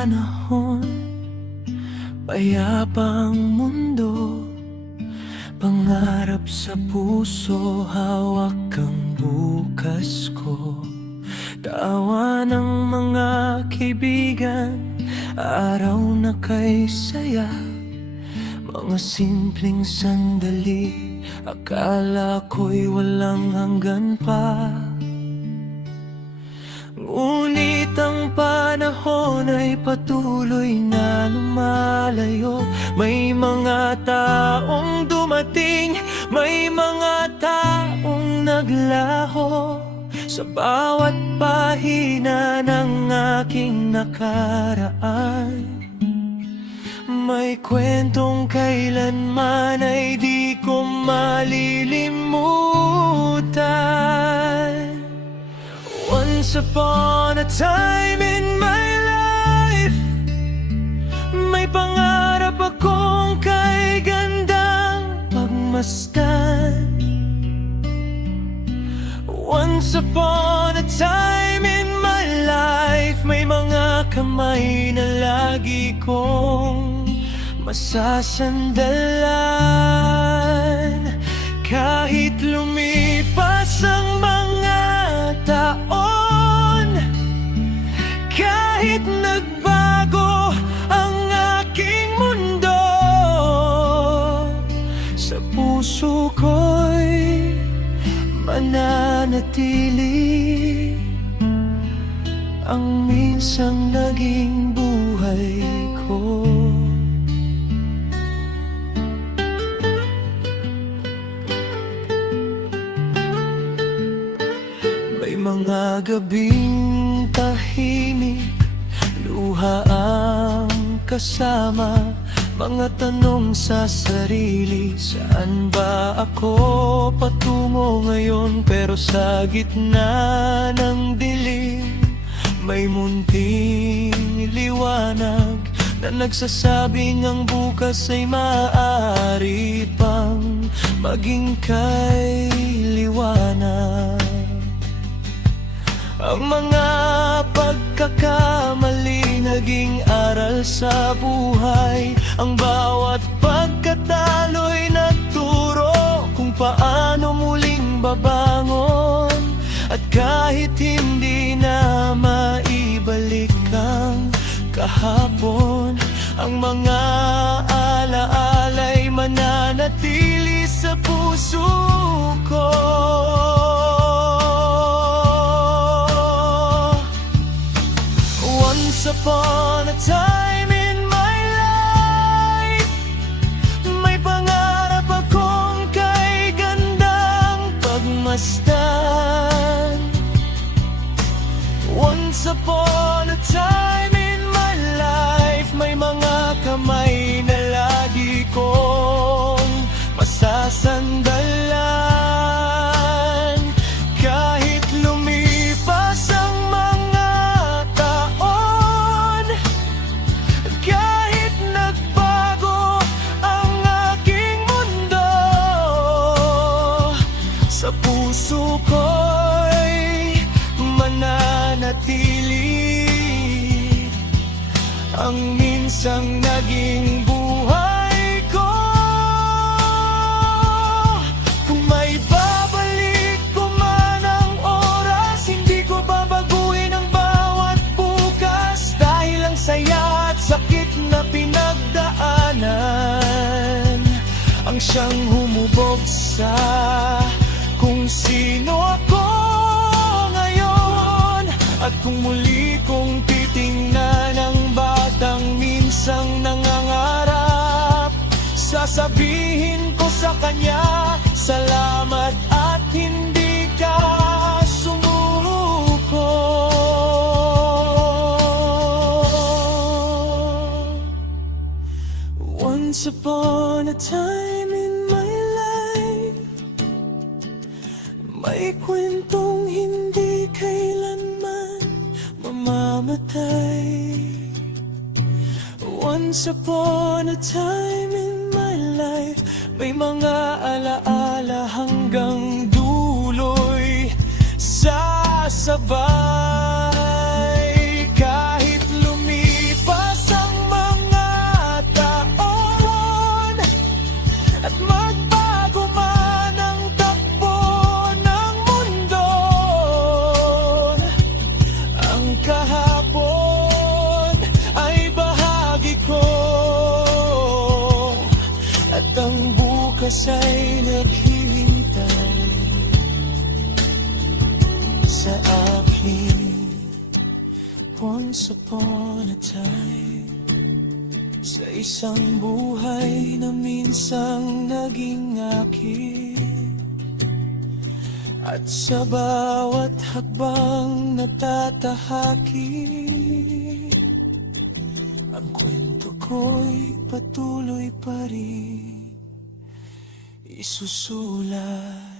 panahon, payapang mundo, pangarap sa puso, hawak ang bukas ko. Tawa ng mga kaibigan, araw na kay saya, mga simpleng sandali, akala ko'y walang hanggan pa. Ngunit ang panahon ay patuloy na lumalayo. May mga taong dumating, may mga taong naglaho. Sa bawat pahina ng aking nakaraan, may kwentong kailanman ay di ko malilimutan. Once upon a time in my life, may pangarap akong kay gandang pagmasdan. Once upon a time in my life, may mga kamay na lagi kong masasandalan. Kahit lumipas ang mga taon, kahit nagbago ang aking mundo, sa puso ko'y mananatili ang minsang naging buhay ko. May mga gabing tahimik, luha ang kasama, mga tanong sa sarili, saan ba ako patungo ngayon? Pero sa gitna ng dilim, may munting liwanag na nagsasabing ang bukas ay maaari pang maging kay liwanag. Ang mga pagkakamali naging aral sa buhay, ang bawat pagkatalo'y nagturo kung paano muling babangon. At kahit hindi na maibalik ang kahapon, ang mga alaala'y mananatili sa puso ko. Once upon a time in my life, may pangarap akong kay gandang pagmasdan. Once upon a time in my life, may mga kamay na lagi kong masasandalan. Kahit lumipas ang mga taon, kahit nagbago ang aking mundo, sa puso ko'y mananatili ang minsang naging buhay ko. Kung may babalik ko man ang oras, hindi ko babaguhin ang bawat bukas, dahil ang saya at sakit na pinagdaanan ang siyang humubog sa kung sino ako ngayon. At kung muli kong titingnan ang batang minsang nangangarap, sasabihin ko sa kanya, salamat at hindi ka sumuko. Once upon a time in my life, may kwentong hindi kailanman mamamatay. Once upon a time in my life, may mga alaala hanggang dulo'y sasabay. Kahit lumipas oras ay naghihintay sa akin. Once upon a time, sa isang buhay na minsang naging akin, at sa bawat hakbang natatahaki, ang kwento ko'y patuloy pa rin isusulat.